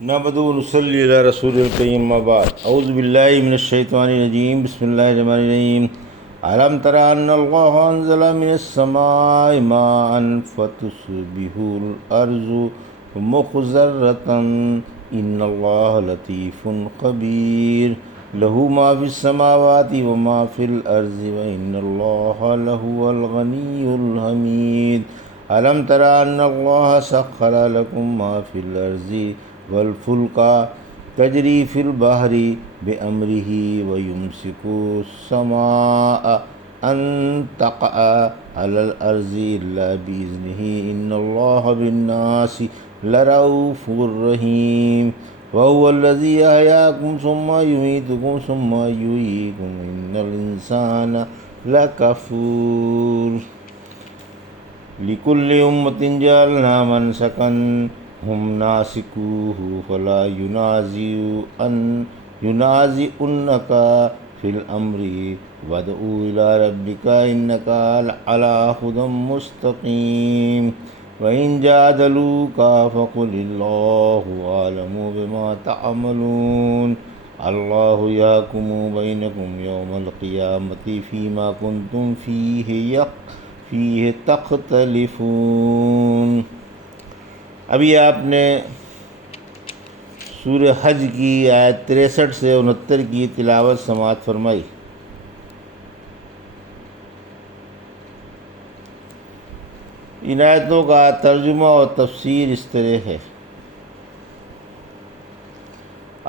نحمده ونصلي على رسول الكريم ما بعد اعوذ بالله من الشيطان الرجيم بسم الله الرحمن الرحيم ألم تر أن الله أنزل من السماء ماء فتصبح الأرض مخضرة إن الله لطيف خبير له ما في السماوات وما في الأرض وإن الله لهو الغني الحميد ألم تر أن الله سخر لكم ما في الأرض والفلك تجري في البحر بأمره ويمسك السماء أن تقع على الأرض إلا بإذنه إن الله بالناس لرؤوف رحيم وهو الذي أحياكم ثم يميتكم ثم يحييكم إن الإنسان لكفور لكل أمة جعلنا منسكا هم ناسكوه فلا ينازعنك في الأمر وادع إلى ربك إنك على هدى مستقيم وإن جادلوك فقل الله أعلم بما تعملون الله يحكم بينكم يوم القيامة فيما كنتم فيه تختلفون۔ ابھی آپ نے سورہ حج کی آیت 63 سے 69 کی تلاوت سماعت فرمائی۔ ان آیتوں کا ترجمہ اور تفسیر اس طرح ہے: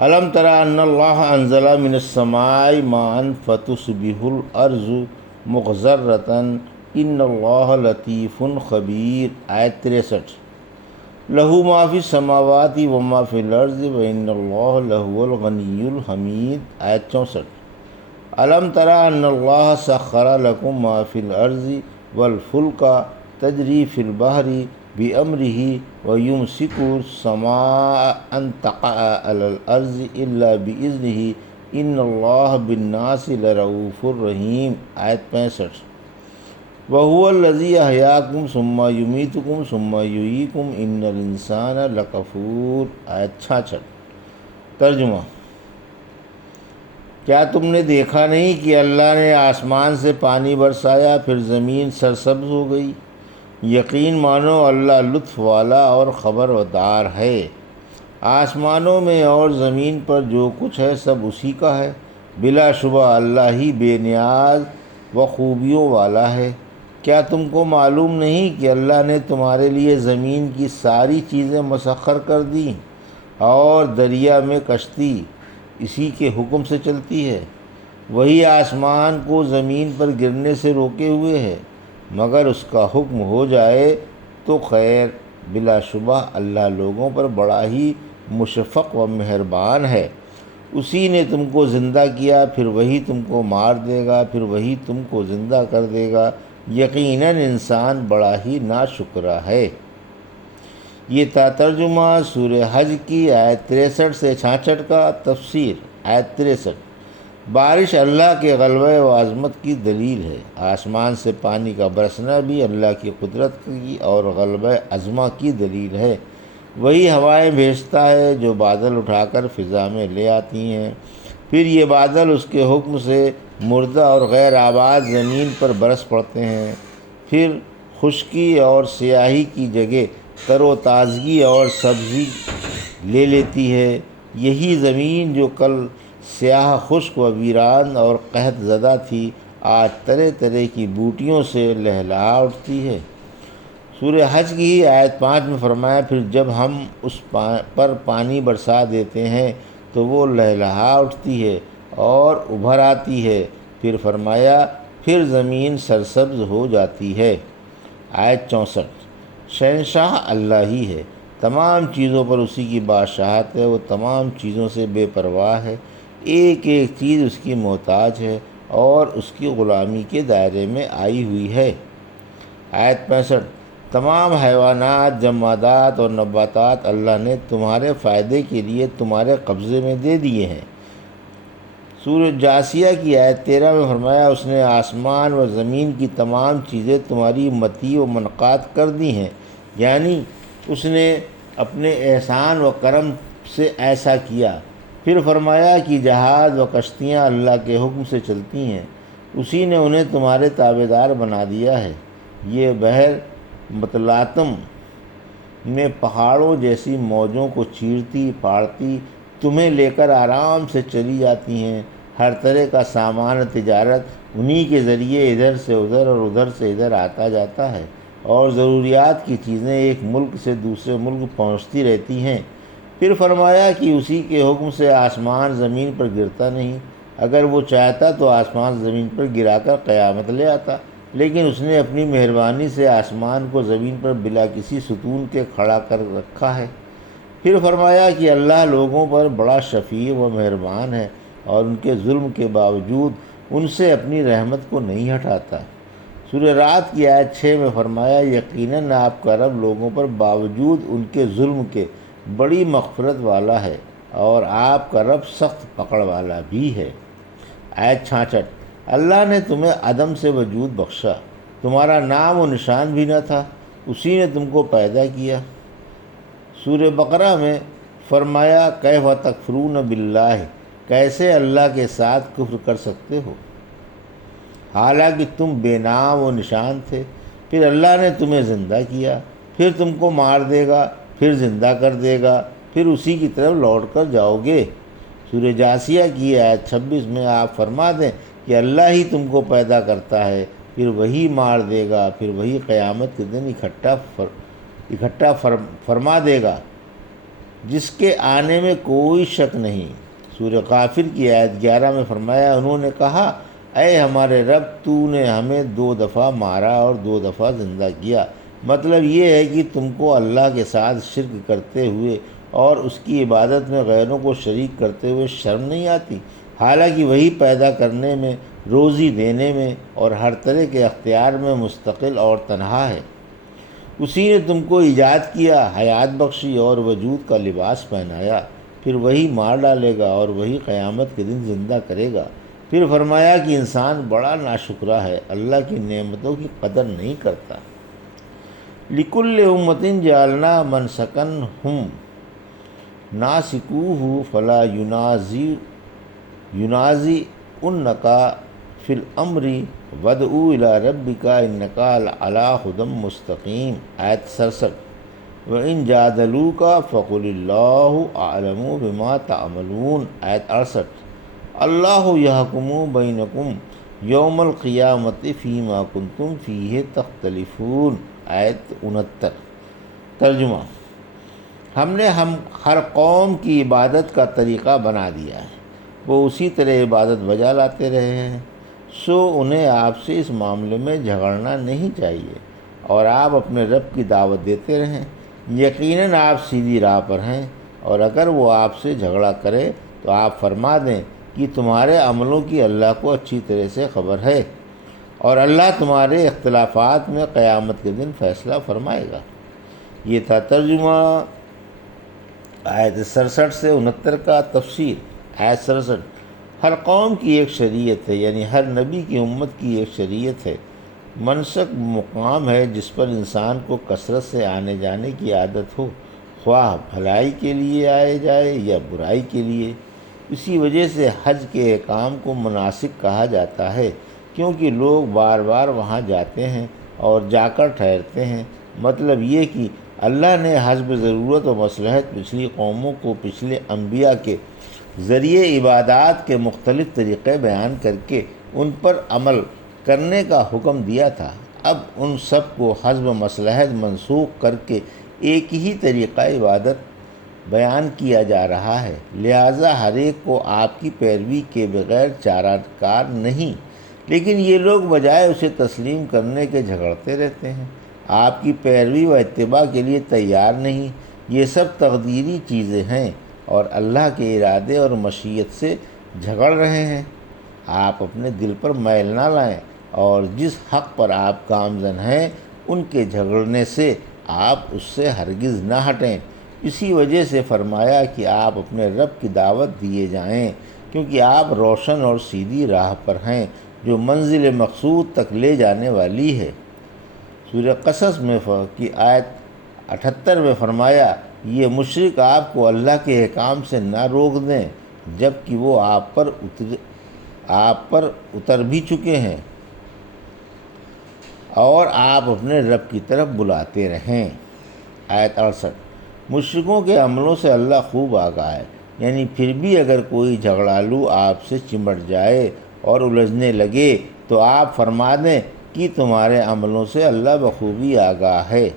الم تر ان اللہ انزل من السماء ماء فتصبح الارض مخضرة ان اللہ لطیف خبیر۔ آیت 63۔ لہو ما فی السماوات وما فی الارض وان اللہ لہو الغنی الحمید۔ آیت 64۔ الم تر ان اللہ سخر لکم ما فی الارض والفلک تجری فی البحر بامرہ ویمسک السماء ان تقع علی الارض الا باذنہ ان اللہ بالناس لرؤوف رحیم۔ آیت 65۔ وَهُوَ الَّذِي أَحْيَاكُمْ ثُمَّ يُمِيتُكُمْ ثُمَّ يُحْيِيكُمْ إِنَّ الْإِنسَانَ لَكَفُورٌ۔ آیت 66۔ ترجمہ: کیا تم نے دیکھا نہیں کہ اللہ نے آسمان سے پانی برسایا پھر زمین سرسبز ہو گئی؟ یقین مانو اللہ لطف والا اور خبردار ہے۔ آسمانوں میں اور زمین پر جو کچھ ہے سب اسی کا ہے، بلا شبہ اللہ ہی بے نیاز و خوبیوں والا ہے۔ کیا تم کو معلوم نہیں کہ اللہ نے تمہارے لیے زمین کی ساری چیزیں مسخر کر دیں اور دریا میں کشتی اسی کے حکم سے چلتی ہے؟ وہی آسمان کو زمین پر گرنے سے روکے ہوئے ہے، مگر اس کا حکم ہو جائے تو خیر، بلا شبہ اللہ لوگوں پر بڑا ہی مشفق و مہربان ہے۔ اسی نے تم کو زندہ کیا، پھر وہی تم کو مار دے گا، پھر وہی تم کو زندہ کر دے گا۔ یقیناً انسان بڑا ہی ناشکرا ہے۔ یہ تھا ترجمہ سورہ حج کی آیت 63 سے 66 کا۔ تفسیر: آیت 63۔ بارش اللہ کے غلبہ و عظمت کی دلیل ہے۔ آسمان سے پانی کا برسنا بھی اللہ کی قدرت کی اور غلبہ عظمہ کی دلیل ہے۔ وہی ہوائیں بھیجتا ہے جو بادل اٹھا کر فضا میں لے آتی ہیں، پھر یہ بادل اس کے حکم سے مردہ اور غیر آباد زمین پر برس پڑتے ہیں، پھر خشکی اور سیاہی کی جگہ تر و تازگی اور سبزی لے لیتی ہے۔ یہی زمین جو کل سیاہ، خشک و ویران اور قحط زدہ تھی، آج طرح طرح کی بوٹیوں سے لہلہا اٹھتی ہے۔ سورہ حج کی آیت 5 میں فرمایا، پھر جب ہم اس پر پانی برسا دیتے ہیں تو وہ لہلہا اٹھتی ہے اور ابھر آتی ہے۔ پھر فرمایا، پھر زمین سرسبز ہو جاتی ہے۔ آیت 64۔ شہنشاہ اللہ ہی ہے، تمام چیزوں پر اسی کی بادشاہت ہے، وہ تمام چیزوں سے بے پرواہ ہے، ایک ایک چیز اس کی محتاج ہے اور اس کی غلامی کے دائرے میں آئی ہوئی ہے۔ آیت 65۔ تمام حیوانات، جمادات اور نباتات اللہ نے تمہارے فائدے کے لیے تمہارے قبضے میں دے دیے ہیں۔ سورہ جاثیہ کی آیت 13 میں فرمایا، اس نے آسمان و زمین کی تمام چیزیں تمہاری مطیع و منقاد کر دی ہیں، یعنی اس نے اپنے احسان و کرم سے ایسا کیا۔ پھر فرمایا کہ جہاز و کشتیاں اللہ کے حکم سے چلتی ہیں، اسی نے انہیں تمہارے تابعدار بنا دیا ہے۔ یہ بحر متلاطم میں پہاڑوں جیسی موجوں کو چیرتی پاڑتی تمہیں لے کر آرام سے چلی جاتی ہیں۔ ہر طرح کا سامان تجارت انہی کے ذریعے ادھر سے ادھر اور ادھر سے ادھر آتا جاتا ہے، اور ضروریات کی چیزیں ایک ملک سے دوسرے ملک پہنچتی رہتی ہیں۔ پھر فرمایا کہ اسی کے حکم سے آسمان زمین پر گرتا نہیں، اگر وہ چاہتا تو آسمان زمین پر گرا کر قیامت لے آتا، لیکن اس نے اپنی مہربانی سے آسمان کو زمین پر بلا کسی ستون کے کھڑا کر رکھا ہے۔ پھر فرمایا کہ اللہ لوگوں پر بڑا شفیع و مہربان ہے، اور ان کے ظلم کے باوجود ان سے اپنی رحمت کو نہیں ہٹاتا۔ سورہ رات کی آیت 6 میں فرمایا یقیناً آپ کا رب لوگوں پر باوجود ان کے ظلم کے بڑی مغفرت والا ہے، اور آپ کا رب سخت پکڑ والا بھی ہے۔ آیت 66 اللہ نے تمہیں عدم سے وجود بخشا، تمہارا نام و نشان بھی نہ تھا، اسی نے تم کو پیدا کیا۔ سورہ بقرہ میں فرمایا کیف تکفرون باللہ، کیسے اللہ کے ساتھ کفر کر سکتے ہو حالانکہ تم بے نام و نشان تھے۔ پھر اللہ نے تمہیں زندہ کیا، پھر تم کو مار دے گا، پھر زندہ کر دے گا، پھر اسی کی طرف لوٹ کر جاؤ گے۔ سورہ جاثیہ کی آیت 26 میں آپ فرما دیں کہ اللہ ہی تم کو پیدا کرتا ہے، پھر وہی مار دے گا، پھر وہی قیامت کے دن اکٹھا فرما دے گا، جس کے آنے میں کوئی شک نہیں۔ سورہ غافر کی آیت 11 میں فرمایا انہوں نے کہا اے ہمارے رب، تو نے ہمیں 2 دفعہ مارا اور 2 دفعہ زندہ کیا۔ مطلب یہ ہے کہ تم کو اللہ کے ساتھ شرک کرتے ہوئے اور اس کی عبادت میں غیروں کو شریک کرتے ہوئے شرم نہیں آتی، حالانکہ وہی پیدا کرنے میں، روزی دینے میں اور ہر طرح کے اختیار میں مستقل اور تنہا ہے۔ اسی نے تم کو ایجاد کیا، حیات بخشی اور وجود کا لباس پہنایا، پھر وہی مار ڈالے گا اور وہی قیامت کے دن زندہ کرے گا۔ پھر فرمایا کہ انسان بڑا ناشکرا ہے، اللہ کی نعمتوں کی قدر نہیں کرتا۔ لِكُلِّ أُمَّةٍ جَعَلْنَا مَنْسَكًا هُمْ نَاسِكُوهُ فَلَا يُنَازِعُنَّكَ فِي الْأَمْرِ وَادْعُ إِلَىٰ رَبِّكَ إِنَّكَ لَعَلَىٰ هُدًى مُسْتَقِيمٍ۔ آیت 67 وَإِن جَادَلُوكَ فَقُلِ اللَّهُ أَعْلَمُ بِمَا تَعْمَلُونَ۔ آیت 68 اللہ یحکم بینکم یوم القیامۃ فیما کنتم فیہ تختلفون۔ آیت 69 ترجمہ ہم نے ہر قوم کی عبادت کا طریقہ بنا دیا ہے، وہ اسی طرح عبادت بجا لاتے رہے ہیں، سو انہیں آپ سے اس معاملے میں جھگڑنا نہیں چاہیے، اور آپ اپنے رب کی دعوت دیتے رہیں، یقیناً آپ سیدھی راہ پر ہیں۔ اور اگر وہ آپ سے جھگڑا کرے تو آپ فرما دیں کہ تمہارے عملوں کی اللہ کو اچھی طرح سے خبر ہے، اور اللہ تمہارے اختلافات میں قیامت کے دن فیصلہ فرمائے گا۔ یہ تھا ترجمہ آیت 67 سے 69 کا۔ تفسیر آیت 67 ہر قوم کی ایک شریعت ہے، یعنی ہر نبی کی امت کی ایک شریعت ہے۔ منسک مقام ہے جس پر انسان کو کثرت سے آنے جانے کی عادت ہو، خواہ بھلائی کے لیے آئے جائے یا برائی کے لیے۔ اسی وجہ سے حج کے احکام کو مناسک کہا جاتا ہے، کیونکہ لوگ بار بار وہاں جاتے ہیں اور جا کر ٹھہرتے ہیں۔ مطلب یہ کہ اللہ نے حسب ضرورت و مصلحت پچھلی قوموں کو پچھلے انبیاء کے ذریعے عبادات کے مختلف طریقے بیان کر کے ان پر عمل کرنے کا حکم دیا تھا۔ اب ان سب کو حسب مصلحت منسوخ کر کے ایک ہی طریقہ عبادت بیان کیا جا رہا ہے، لہٰذا ہر ایک کو آپ کی پیروی کے بغیر چارہ کار نہیں، لیکن یہ لوگ بجائے اسے تسلیم کرنے کے جھگڑتے رہتے ہیں، آپ کی پیروی و اتباع کے لیے تیار نہیں۔ یہ سب تقدیری چیزیں ہیں اور اللہ کے ارادے اور مشیت سے جھگڑ رہے ہیں۔ آپ اپنے دل پر میل نہ لائیں، اور جس حق پر آپ گامزن ہیں ان کے جھگڑنے سے آپ اس سے ہرگز نہ ہٹیں۔ اسی وجہ سے فرمایا کہ آپ اپنے رب کی دعوت دیے جائیں، کیونکہ آپ روشن اور سیدھی راہ پر ہیں جو منزل مقصود تک لے جانے والی ہے۔ سورہ قصص میں کی آیت 78 میں فرمایا یہ مشرک آپ کو اللہ کے احکام سے نہ روک دیں جب کہ وہ آپ پر اتر بھی چکے ہیں اور آپ اپنے رب کی طرف بلاتے رہیں۔ آیت 68۔ مشرکوں کے عملوں سے اللہ خوب آگاہ ہے، یعنی پھر بھی اگر کوئی جھگڑالو آپ سے چمٹ جائے اور الجھنے لگے تو آپ فرما دیں کہ تمہارے عملوں سے اللہ بخوبی آگاہ ہے۔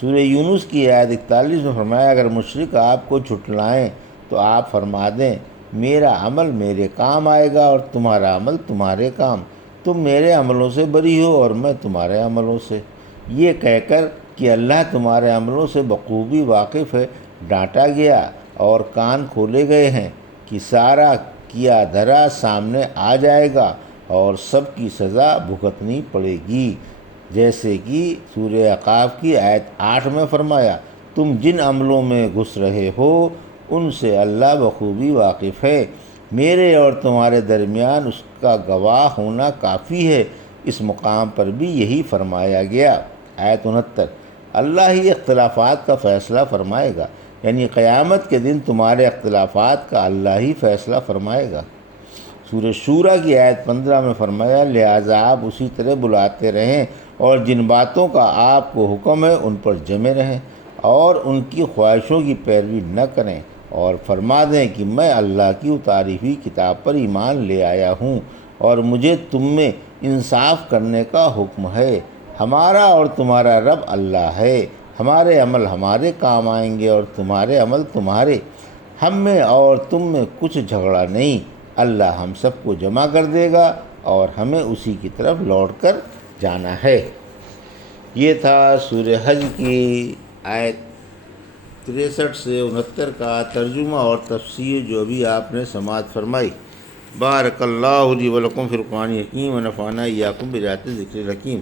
سورہ یونس کی آیت 41 میں فرمایا، اگر مشرک آپ کو جھٹلائیں تو آپ فرما دیں میرا عمل میرے کام آئے گا اور تمہارا عمل تمہارے کام، تم میرے عملوں سے بری ہو اور میں تمہارے عملوں سے۔ یہ کہہ کر کہ اللہ تمہارے عملوں سے بخوبی واقف ہے ڈانٹا گیا اور کان کھولے گئے ہیں کہ سارا کیا دھرا سامنے آ جائے گا اور سب کی سزا بھگتنی پڑے گی، جیسے کہ سورہ احقاف کی آیت 8 میں فرمایا، تم جن عملوں میں گھس رہے ہو ان سے اللہ بخوبی واقف ہے، میرے اور تمہارے درمیان اس کا گواہ ہونا کافی ہے۔ اس مقام پر بھی یہی فرمایا گیا۔ آیت 69۔ اللہ ہی اختلافات کا فیصلہ فرمائے گا، یعنی قیامت کے دن تمہارے اختلافات کا اللہ ہی فیصلہ فرمائے گا۔ سورہ شورى کی آیت 15 میں فرمایا، لہٰذا آپ اسی طرح بلاتے رہیں اور جن باتوں کا آپ کو حکم ہے ان پر جمے رہیں اور ان کی خواہشوں کی پیروی نہ کریں، اور فرما دیں کہ میں اللہ کی اتاری ہوئی کتاب پر ایمان لے آیا ہوں اور مجھے تم میں انصاف کرنے کا حکم ہے۔ ہمارا اور تمہارا رب اللہ ہے، ہمارے عمل ہمارے کام آئیں گے اور تمہارے عمل تمہارے، ہم میں اور تم میں کچھ جھگڑا نہیں، اللہ ہم سب کو جمع کر دے گا اور ہمیں اسی کی طرف لوٹ کر جانا ہے۔ یہ تھا سورہ حج کی آیت 63 سے 69 کا ترجمہ اور تفسیر جو ابھی آپ نے سماعت فرمائی۔ بارک اللہ لی ولکم فی القرآن الحکیم ونفعنا ایاکم بآیات الذکر الحکیم۔